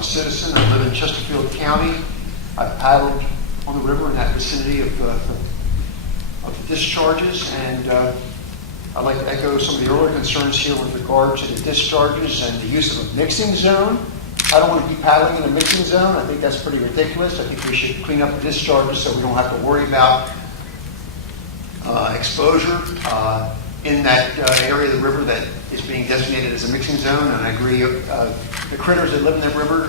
I'm a citizen. I live in Chesterfield County. I've paddled on the river in that vicinity of the discharges, and I'd like to echo some of the earlier concerns here with regard to the discharges and the use of a mixing zone. I don't want to be paddling in a mixing zone. I think that's pretty ridiculous. I think we should clean up the discharges so we don't have to worry about exposure in that area of the river that is being designated as a mixing zone. And I agree, the critters that live in the river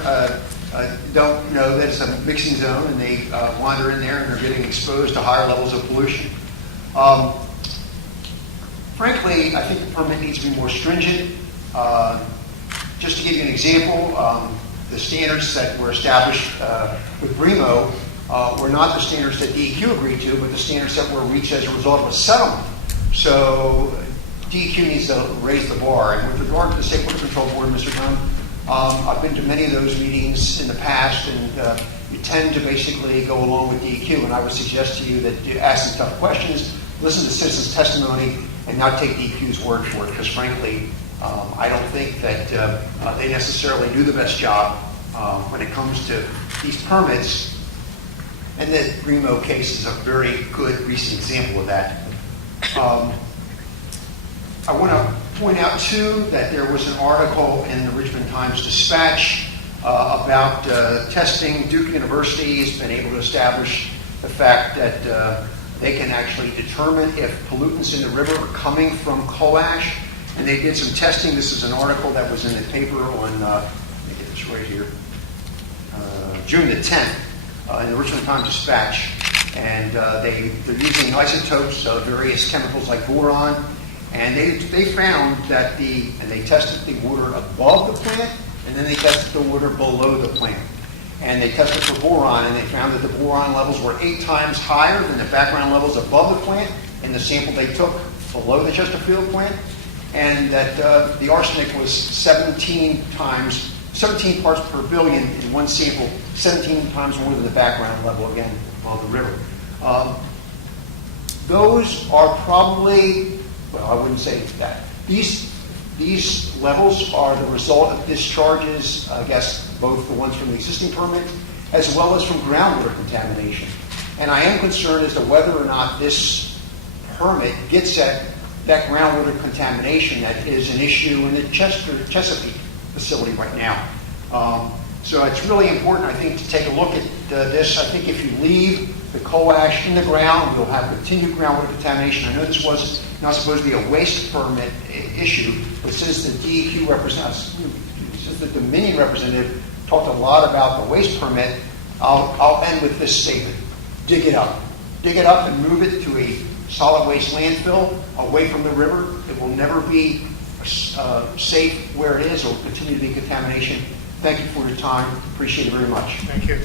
don't know that it's a mixing zone, and they wander in there and are getting exposed to higher levels of pollution. Frankly, I think the permit needs to be more stringent. Just to give you an example, the standards that were established with BREMO were not the standards that DEQ agreed to, but the standards that were reached as a result of a settlement. So DEQ needs to raise the bar. And with regard to the State Water Control Board, Mr. Glen, I've been to many of those meetings in the past, and you tend to basically go along with DEQ. And I would suggest to you that you ask some tough questions, listen to citizens' testimony, and not take DEQ's word for it, because frankly, I don't think that they necessarily do the best job when it comes to these permits. And the BREMO case is a very good recent example of that. I want to point out, too, that there was an article in the Richmond Times-Dispatch about testing. Duke University has been able to establish the fact that they can actually determine if pollutants in the river are coming from coal ash. And they did some testing. This is an article that was in the paper on, let me get this right here, June the 10th in the Richmond Times-Dispatch. And they're using isotopes of various chemicals like boron. And they found that and they tested the water above the plant, and then they tested the water below the plant. And they tested for boron, and they found that the boron levels were 8 times higher than the background levels above the plant in the sample they took below the Chesterfield plant, and that the arsenic was 17 parts per billion in one sample, 17 times more than the background level, again, above the river. Those are probably, well, I wouldn't say that. These levels are the result of discharges, I guess, both the ones from the existing permit as well as from groundwater contamination. And I am concerned as to whether or not this permit gets at that groundwater contamination that is an issue in the Chesapeake facility right now. So it's really important, I think, to take a look at this. I think if you leave the coal ash in the ground, you'll have continued groundwater contamination. I know this was not supposed to be a waste permit issue, but since the DEQ since the Dominion representative talked a lot about the waste permit, I'll end with this statement. Dig it up. Dig it up and move it to a solid waste landfill away from the river. It will never be safe where it is, or continue to be contamination. Thank you for your time. Appreciate it very much. Thank you.